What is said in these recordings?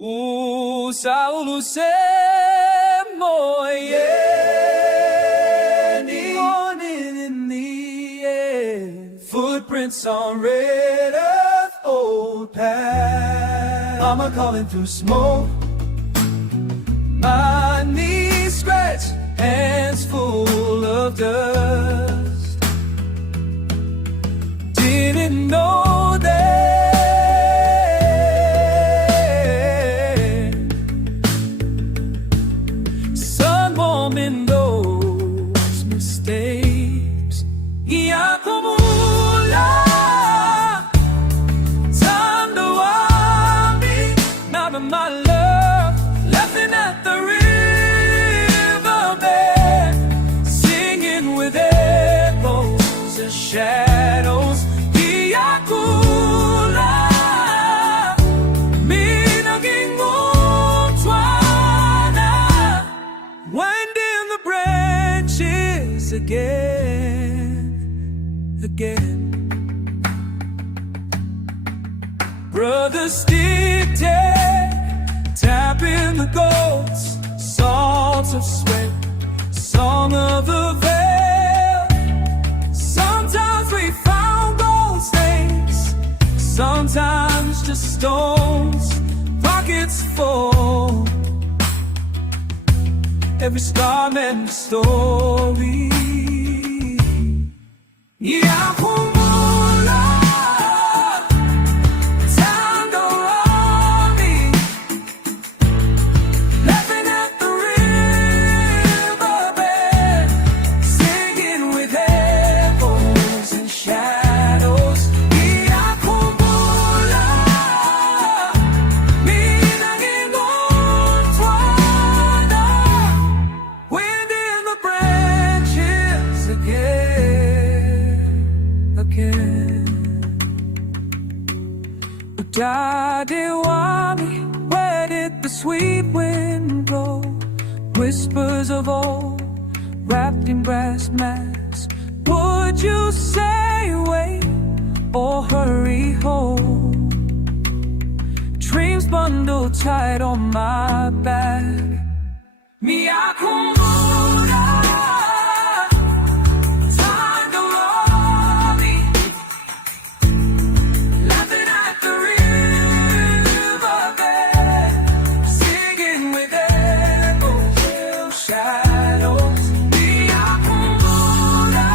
Usaulu se moyeni, morning in the air, footprints on red earth, old path. Mama calling through smoke, my knees scratch, hands full of dust. Didn't know that sun warm in those mistakes. Yakumula, time to want me, not of my love, laughing at the riverbed, singing with echoes and shadows. Winding the branches again. Brothers stick tapping the goats, songs of sweat, song of the veil. Sometimes we found gold stains, sometimes just stones, pockets full. Every scar meant a story. Yakumula, time to roll me, laughing at the riverbed, singing with echoes and shadows. Yakumula, minangin untwana, wind in the branches again. Daddy wami, where did the sweet wind go? Whispers of old, wrapped in brass masks. Would you say wait or hurry home? Dreams bundled tight on my back. Miyakumura, time to roll me, laughing at the riverbed, singing with echoes, shadows. Miyakumura,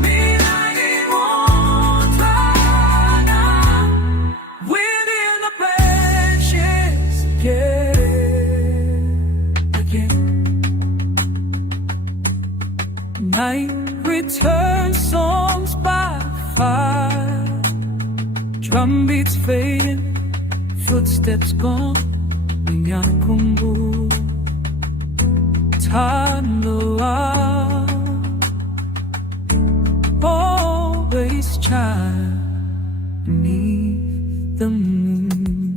minangin untwana, wind in the branches again. Night returns, songs by fire, drum beats fading, footsteps gone. Nyakumbu Tandoa, always child beneath the moon.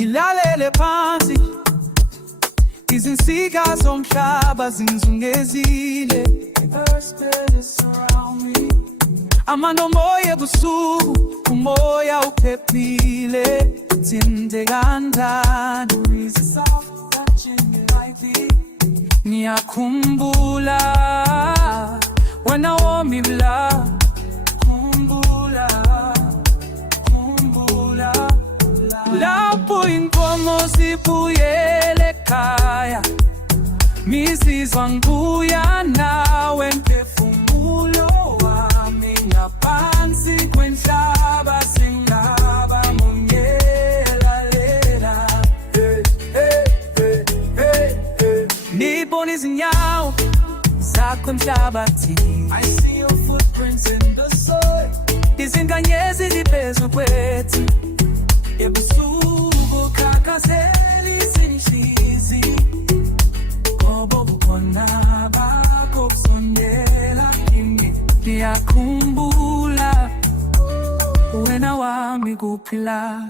Ilalele phansi, izinsika zomhlaba zinzungezile. Earth's around me, amanomoya ebusuku, umoya uphephile. Uthinte kanjani, ngiyakhumbula wena wami la, khumbula lapho inkomo zibuyele ekhaya, ngizizwa ngibuya nawe, mphefumulo wami ngaphansi kwenhlaba, singaba ngonyelalela. Nibona izinyawo zakho emhlabathini, I see your footprints in the soil. Izinkanyezi ziphezu kwethu, ebusuku khakhazela izinhlizi, ngoba ubukhona bakho busondela kimi. Ngiyakhumbula wena wami kuphila.